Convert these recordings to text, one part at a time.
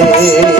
দে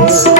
friends.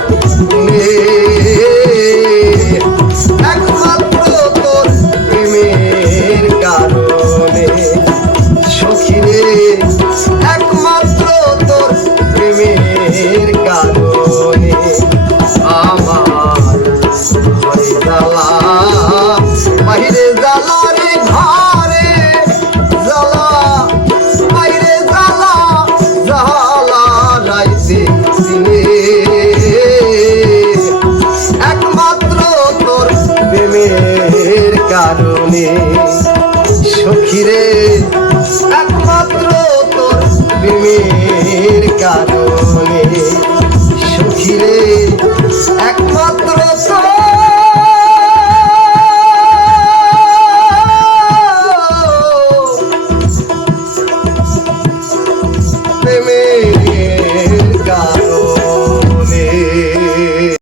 মনে সখীরে একমাত্র তোর প্রেমের কারণ।